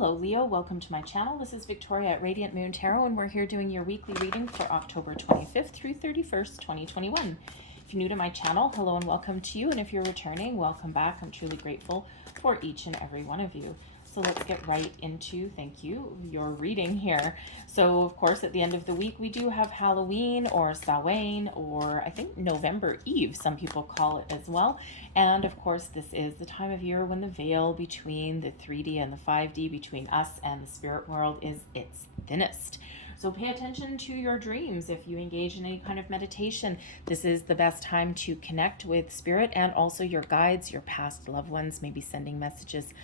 Hello Leo, welcome to my channel. This is Victoria at Radiant Moon Tarot, and we're here doing your weekly reading for October 25th through 31st, 2021. If you're new to my channel, hello and welcome to you, and if you're returning, welcome back. I'm truly grateful for each and every one of you. So let's get right into, thank you, your reading here. So of course at the end of the week we do have Halloween or Samhain, or I think November Eve, some people call it as well. And of course this is the time of year when the veil between the 3D and the 5D, between us and the spirit world, is its thinnest. So pay attention to your dreams. If you engage in any kind of meditation, this is the best time to connect with spirit and also your guides, your past loved ones may be sending messages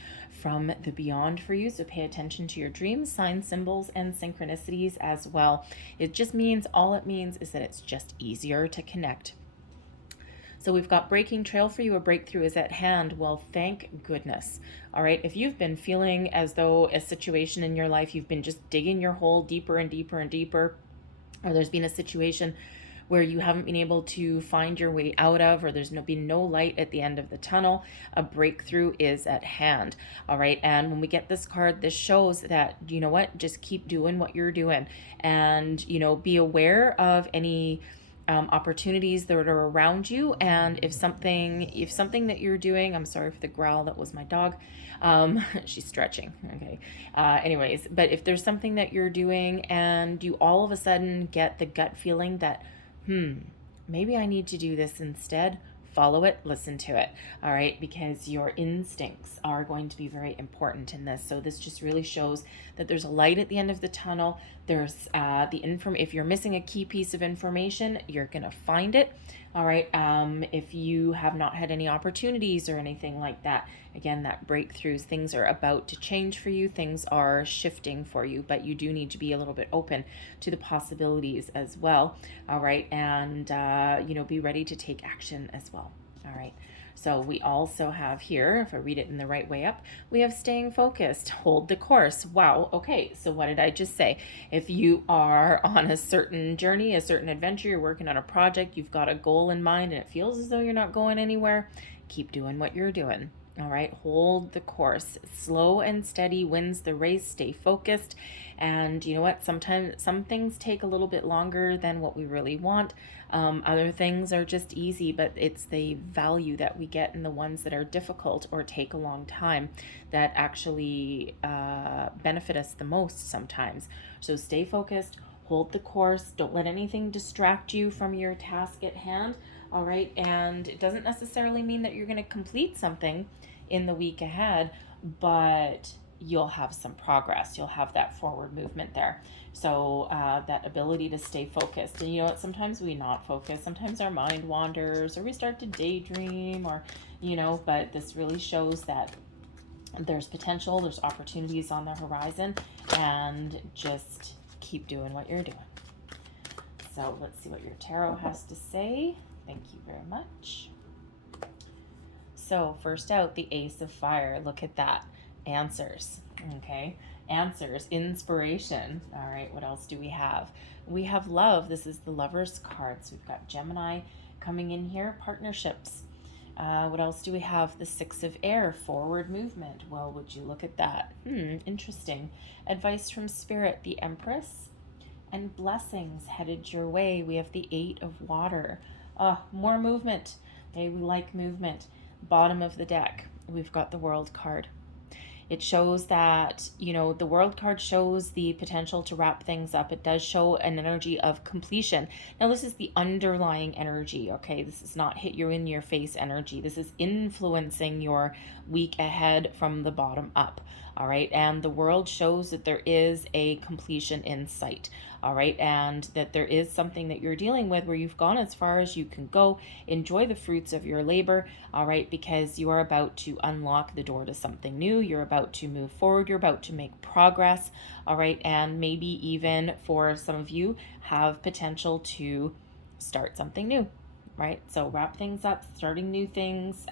from the beyond for you. So pay attention to your dreams, signs, symbols, and synchronicities as well. It just means, all it means is that it's just easier to connect. So we've got breaking trail for you. A breakthrough is at hand. Well, thank goodness. All right. If you've been feeling as though a situation in your life, you've been just digging your hole deeper and deeper and deeper, or there's been a situation where you haven't been able to find your way out of, or there's been no light at the end of the tunnel, a breakthrough is at hand. All right. And when we get this card, this shows that, you know what, just keep doing what you're doing, and, you know, be aware of any opportunities that are around you. And if something that you're doing, I'm sorry for the growl, that was my dog. She's stretching. Okay. Anyways, but if there's something that you're doing and you all of a sudden get the gut feeling that, maybe I need to do this instead, follow it, listen to it. All right. Because your instincts are going to be very important in this. So this just really shows that there's a light at the end of the tunnel. There's if you're missing a key piece of information, you're going to find it. All right. If you have not had any opportunities or anything like that, again, that breakthroughs, things are about to change for you. Things are shifting for you, but you do need to be a little bit open to the possibilities as well. All right. And, be ready to take action as well. All right. So we also have here, if I read it in the right way up, we have staying focused, hold the course. Wow. Okay. So what did I just say? If you are on a certain journey, a certain adventure, you're working on a project, you've got a goal in mind and it feels as though you're not going anywhere, keep doing what you're doing. All right. Hold the course. Slow and steady wins the race. Stay focused. And you know what? Sometimes some things take a little bit longer than what we really want. Other things are just easy, but it's the value that we get in the ones that are difficult or take a long time that actually benefit us the most sometimes. So stay focused, hold the course. Don't let anything distract you from your task at hand. All right. And it doesn't necessarily mean that you're going to complete something in the week ahead, but you'll have some progress. You'll have that forward movement there. So that ability to stay focused. And you know what, sometimes we not focus, sometimes our mind wanders, or we start to daydream, or, but this really shows that there's potential, there's opportunities on the horizon, and just keep doing what you're doing. So let's see what your tarot has to say. Thank you very much. So first out, the Ace of Fire. Look at that. Answers. Okay. Answers. Inspiration. All right. What else do we have? We have love. This is the Lover's cards. We've got Gemini coming in here. Partnerships. What else do we have? The Six of Air. Forward movement. Well, would you look at that? Interesting. Advice from Spirit. The Empress. And blessings headed your way. We have the Eight of Water. More movement. Okay. We like movement. Bottom of the deck, we've got the World card. It shows that, the World card shows the potential to wrap things up. It does show an energy of completion. Now, this is the underlying energy, okay? This is not hit you in your face energy. This is influencing your week ahead from the bottom up, all right? And the World shows that there is a completion in sight, all right? And that there is something that you're dealing with where you've gone as far as you can go. Enjoy the fruits of your labor, all right? Because you are about to unlock the door to something new. You're about to move forward. You're about to make progress, all right? And maybe even for some of you have potential to start something new, right? So wrap things up, starting new things,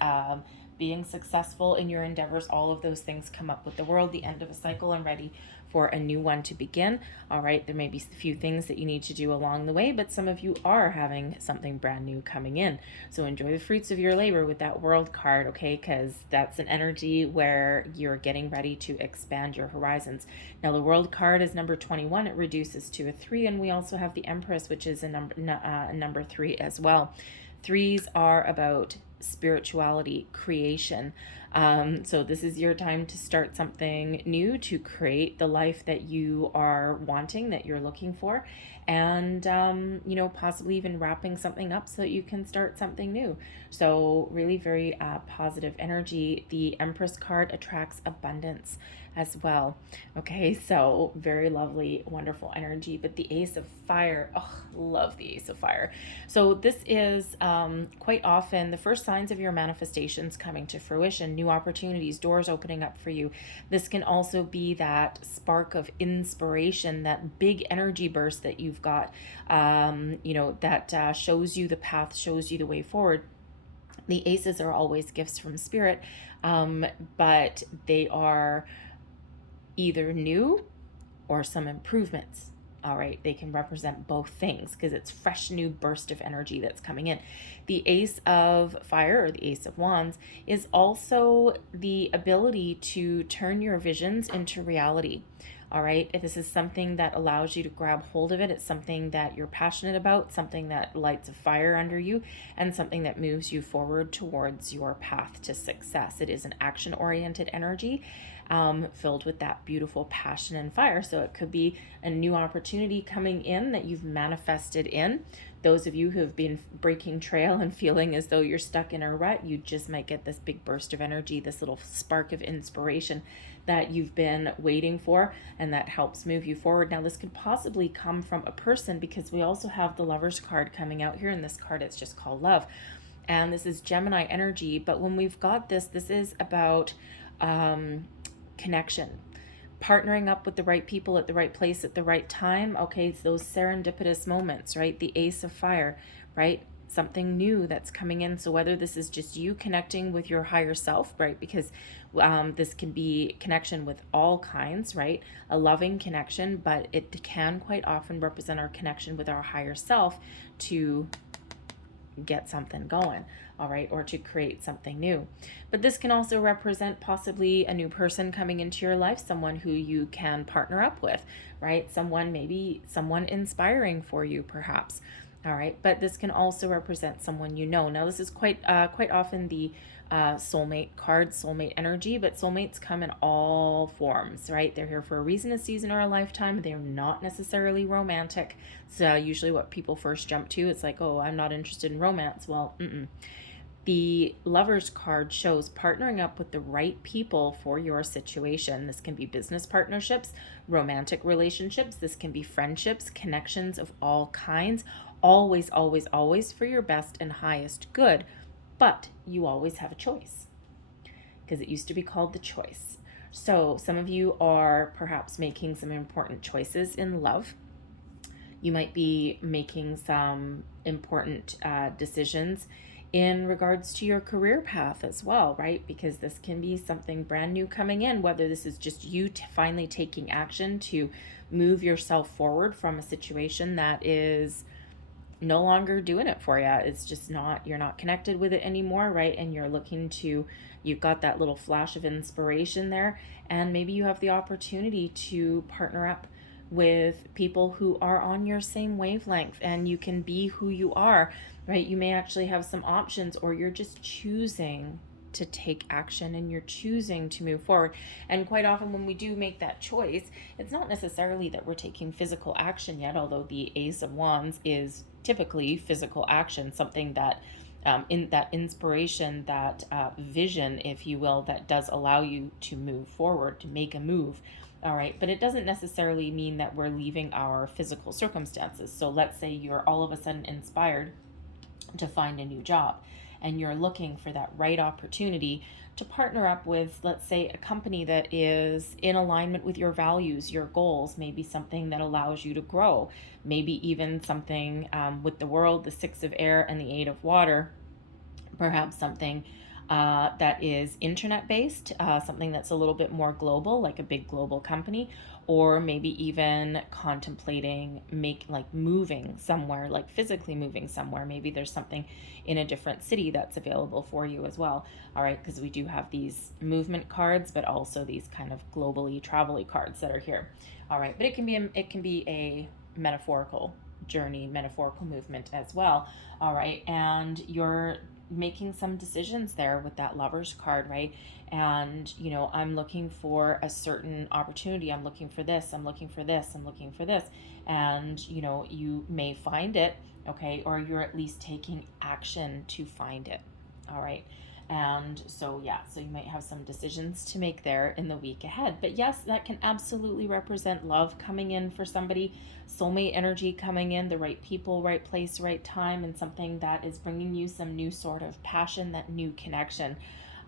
being successful in your endeavors, all of those things come up with the world, the end of a cycle, and ready for a new one to begin. All right, there may be a few things that you need to do along the way, but some of you are having something brand new coming in. So enjoy the fruits of your labor with that World card, okay? Because that's an energy where you're getting ready to expand your horizons. Now, the World card is number 21. It reduces to a 3, and we also have the Empress, which is a number 3 as well. 3s are about spirituality, creation. So this is your time to start something new, to create the life that you are wanting, that you're looking for, and you know, possibly even wrapping something up so that you can start something new. So really very positive energy. The Empress card attracts abundance as well. Okay, so very lovely, wonderful energy. But the Ace of Fire, oh, love the Ace of Fire. So this is quite often the first signs of your manifestations coming to fruition, new opportunities, doors opening up for you. This can also be that spark of inspiration, that big energy burst that you've got, you know, that shows you the path, shows you the way forward. The aces are always gifts from spirit, but they are either new or some improvements. All right, they can represent both things because it's fresh new burst of energy that's coming in. The Ace of Fire, or the Ace of Wands, is also the ability to turn your visions into reality. All right, if this is something that allows you to grab hold of it, it's something that you're passionate about, something that lights a fire under you, and something that moves you forward towards your path to success. It is an action-oriented energy, filled with that beautiful passion and fire. So it could be a new opportunity coming in that you've manifested in. Those of you who have been breaking trail and feeling as though you're stuck in a rut, you just might get this big burst of energy, this little spark of inspiration that you've been waiting for, and that helps move you forward. Now, this could possibly come from a person, because we also have the Lovers card coming out here, and this card, it's just called Love. And this is Gemini energy, but when we've got this is about connection, partnering up with the right people at the right place at the right time. Okay, it's those serendipitous moments, right? The Ace of Fire, right? Something new that's coming in. So whether this is just you connecting with your higher self, right? Because this can be connection with all kinds, right? A loving connection, but it can quite often represent our connection with our higher self to get something going, all right, or to create something new. But this can also represent possibly a new person coming into your life, someone who you can partner up with, right? Maybe someone inspiring for you, perhaps. All right, but this can also represent someone you know. Now, this is quite often the soulmate card, soulmate energy, but soulmates come in all forms, right? They're here for a reason, a season, or a lifetime. They're not necessarily romantic. So usually what people first jump to, it's like, oh, I'm not interested in romance. Well, The Lovers card shows partnering up with the right people for your situation. This can be business partnerships, romantic relationships. This can be friendships, connections of all kinds. Always, always, always for your best and highest good. But you always have a choice, because it used to be called the choice. So some of you are perhaps making some important choices in love. You might be making some important decisions in regards to your career path as well, right? Because this can be something brand new coming in, whether this is just you finally taking action to move yourself forward from a situation that is no longer doing it for you. It's just you're not connected with it anymore, right? And you've got that little flash of inspiration there, and maybe you have the opportunity to partner up with people who are on your same wavelength, and you can be who you are, right? You may actually have some options, or you're just choosing to take action and you're choosing to move forward. And quite often when we do make that choice, it's not necessarily that we're taking physical action yet, although the Ace of Wands is typically physical action, something that in that inspiration, that vision, if you will, that does allow you to move forward, to make a move. All right, but it doesn't necessarily mean that we're leaving our physical circumstances. So let's say you're all of a sudden inspired to find a new job, and you're looking for that right opportunity to partner up with, let's say, a company that is in alignment with your values, your goals, maybe something that allows you to grow, maybe even something with the World, the Six of Air, and the Eight of Water, perhaps something that is internet based, something that's a little bit more global, like a big global company, or maybe even contemplating moving somewhere, like physically moving somewhere. Maybe there's something in a different city that's available for you as well. All right, because we do have these movement cards, but also these kind of globally travel-y cards that are here. All right, but it can be a metaphorical journey, metaphorical movement as well. All right, and you're making some decisions there with that Lover's card, right? And I'm looking for a certain opportunity, I'm looking for this, I'm looking for this, I'm looking for this, and you may find it, okay, or you're at least taking action to find it. All right. And so, yeah, so you might have some decisions to make there in the week ahead. But yes, that can absolutely represent love coming in for somebody, soulmate energy coming in, the right people, right place, right time, and something that is bringing you some new sort of passion, that new connection.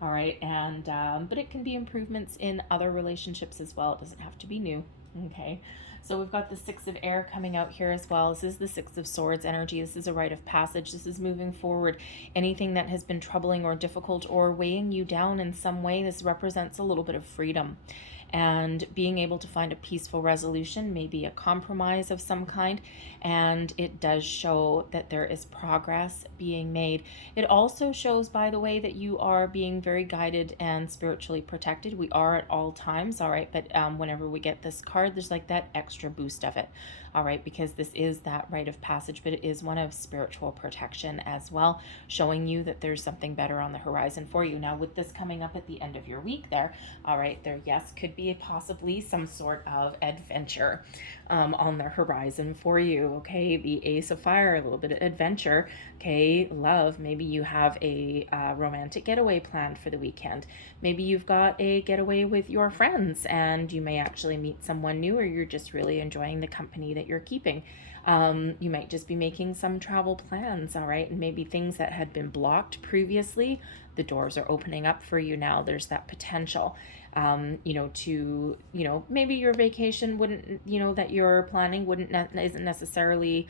All right. And, but it can be improvements in other relationships as well. It doesn't have to be new. Okay. So we've got the Six of Air coming out here as well. This is the Six of Swords energy. This is a rite of passage. This is moving forward. Anything that has been troubling or difficult or weighing you down in some way, this represents a little bit of freedom. And being able to find a peaceful resolution, maybe a compromise of some kind. And it does show that there is progress being made. It also shows, by the way, that you are being very guided and spiritually protected. We are at all times, all right? But whenever we get this card, there's like that extra boost of it, all right? Because this is that rite of passage, but it is one of spiritual protection as well, showing you that there's something better on the horizon for you. Now, with this coming up at the end of your week there, all right, there, yes, could be possibly some sort of adventure on the horizon for you, okay? The Ace of Fire, a little bit of adventure, okay? Love, maybe you have a romantic getaway planned for the weekend. Maybe you've got a getaway with your friends and you may actually meet someone new, or you're just really enjoying the company that you're keeping. You might just be making some travel plans, all right? And maybe things that had been blocked previously, the doors are opening up for you now. There's that potential, maybe your vacation wouldn't, that you're planning isn't necessarily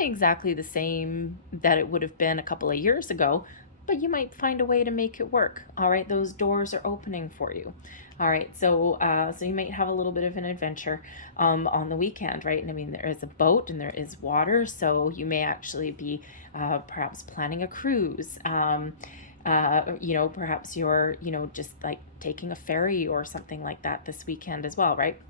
exactly the same that it would have been a couple of years ago, but you might find a way to make it work. All right, those doors are opening for you. All right, so you might have a little bit of an adventure on the weekend, right? And I mean, there is a boat and there is water, so you may actually be perhaps planning a cruise. Perhaps you're, just like taking a ferry or something like that this weekend as well, right?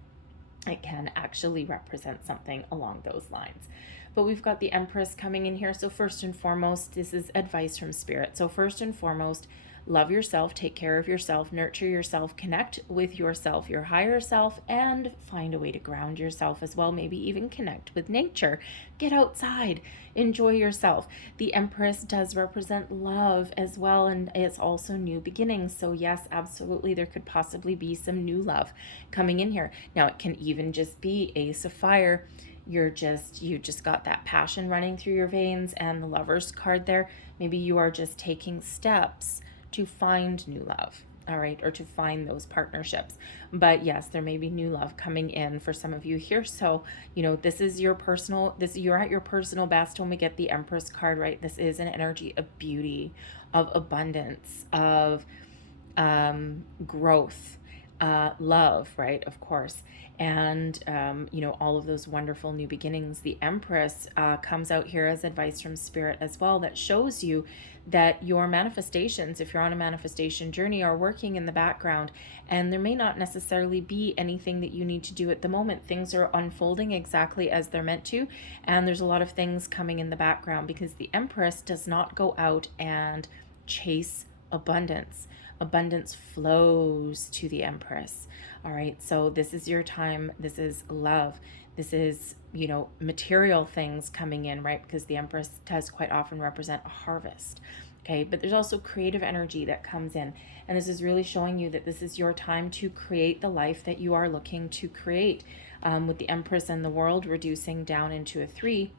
It can actually represent something along those lines. But we've got the Empress coming in here. So first and foremost, this is advice from Spirit. So first and foremost, love yourself, take care of yourself, nurture yourself, connect with yourself, your higher self, and find a way to ground yourself as well. Maybe even connect with nature. Get outside, enjoy yourself. The Empress does represent love as well, and it's also new beginnings. So yes, absolutely, there could possibly be some new love coming in here. Now, it can even just be Ace of Fire. You just got that passion running through your veins, and the Lover's card there. Maybe you are just taking steps to find new love, all right, or to find those partnerships. But yes, there may be new love coming in for some of you here. So, this is you're at your personal best when we get the Empress card, right? This is an energy of beauty, of abundance, of growth, love, right? Of course. And, all of those wonderful new beginnings. The Empress comes out here as advice from Spirit as well, that shows you that your manifestations, if you're on a manifestation journey, are working in the background, and there may not necessarily be anything that you need to do at the moment. Things are unfolding exactly as they're meant to, and there's a lot of things coming in the background, because the Empress does not go out and chase abundance. Abundance flows to the Empress. All right, so this is your time. This is love. This is, material things coming in, right? Because the Empress does quite often represent a harvest. Okay, but there's also creative energy that comes in. And this is really showing you that this is your time to create the life that you are looking to create. With the Empress and the World reducing down into a 3,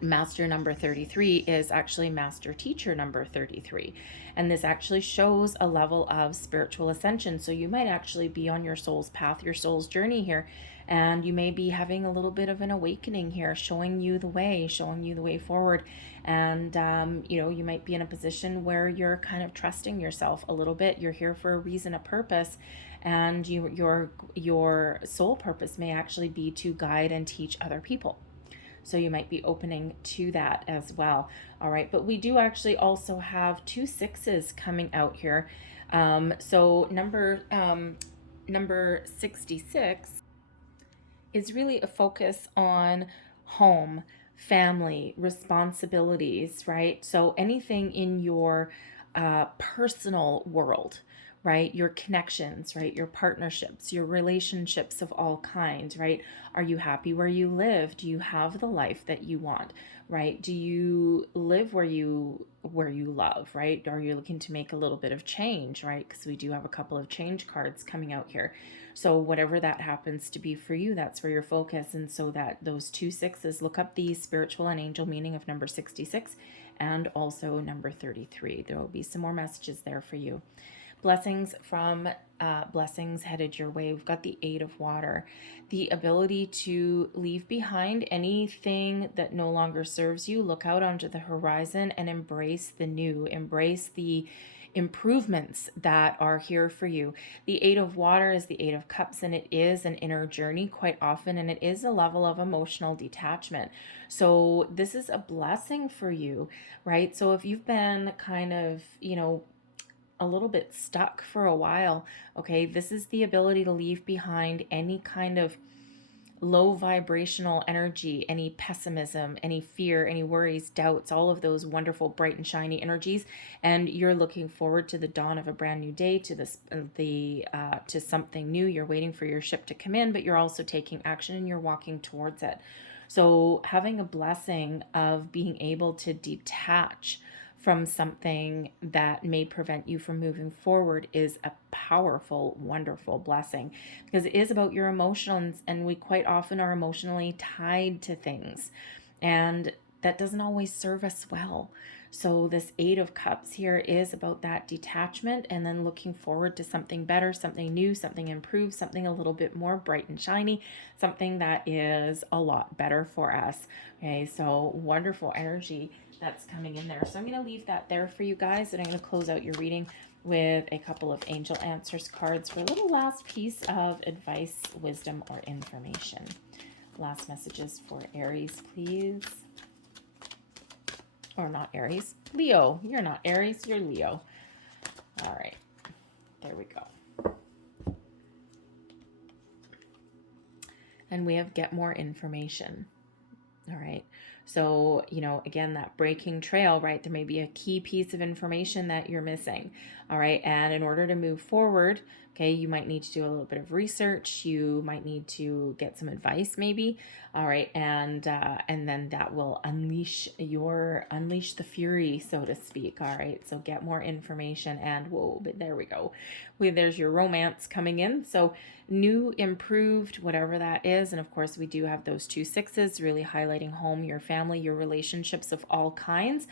Master number 33 is actually master teacher number 33. And this actually shows a level of spiritual ascension. So you might actually be on your soul's path, your soul's journey here. And you may be having a little bit of an awakening here, showing you the way forward. And, you might be in a position where you're kind of trusting yourself a little bit. You're here for a reason, a purpose. And your soul purpose may actually be to guide and teach other people. So you might be opening to that as well. All right, but we do actually also have 2 6s coming out here. So number 66 is really a focus on home, family, responsibilities, right? So anything in your personal world, right? Your connections, right? Your partnerships, your relationships of all kinds, right? Are you happy where you live? Do you have the life that you want, right? Do you live where you love, right? Are you looking to make a little bit of change, right? Because we do have a couple of change cards coming out here. So whatever that happens to be for you, that's where your focus. And so that those 2 6s, look up the spiritual and angel meaning of number 66 and also number 33. There will be some more messages there for you. Blessings from blessings headed your way. We've got the 8 of water, the ability to leave behind anything that no longer serves you. Look out onto the horizon and embrace the new, embrace the improvements that are here for you. The 8 of water is the 8 of cups, and it is an inner journey quite often, and it is a level of emotional detachment. So this is a blessing for you, right? So if you've been kind of, a little bit stuck for a while, okay, this is the ability to leave behind any kind of low vibrational energy, any pessimism, any fear, any worries, doubts, all of those wonderful bright and shiny energies, and you're looking forward to the dawn of a brand new day, to to something new. You're waiting for your ship to come in, but you're also taking action and you're walking towards it. So having a blessing of being able to detach from something that may prevent you from moving forward is a powerful, wonderful blessing, because it is about your emotions, and we quite often are emotionally tied to things, and that doesn't always serve us well. So this 8 of cups here is about that detachment and then looking forward to something better, something new, something improved, something a little bit more bright and shiny, something that is a lot better for us. Okay, so wonderful energy that's coming in there. So I'm going to leave that there for you guys, and I'm going to close out your reading with a couple of angel answers cards for a little last piece of advice, wisdom, or information. Last messages for Aries, please. Or not Aries. Leo. You're not Aries, you're Leo. All right. There we go. And we have get more information. All right. So, again, that breaking trail, right? There may be a key piece of information that you're missing. All right. And in order to move forward, okay, you might need to do a little bit of research. You might need to get some advice, maybe. All right. And then that will unleash the fury, so to speak. All right. So get more information, and whoa, but there we go. There's your romance coming in. So new, improved, whatever that is. And of course, we do have those 2 6s really highlighting home, your family, your relationships of all kinds.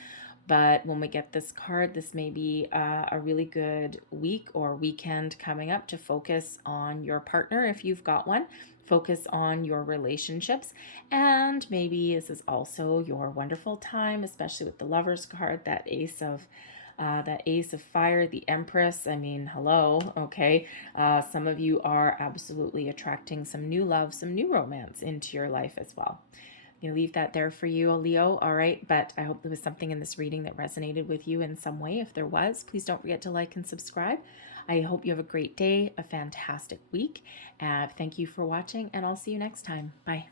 But when we get this card, this may be a really good week or weekend coming up to focus on your partner if you've got one. Focus on your relationships, and maybe this is also your wonderful time, especially with the Lovers card, that ace of fire, the Empress. I mean, hello, okay. Some of you are absolutely attracting some new love, some new romance into your life as well. I'm going to leave that there for you, Leo. All right, but I hope there was something in this reading that resonated with you in some way. If there was, please don't forget to like and subscribe. I hope you have a great day, a fantastic week. Thank you for watching, and I'll see you next time. Bye.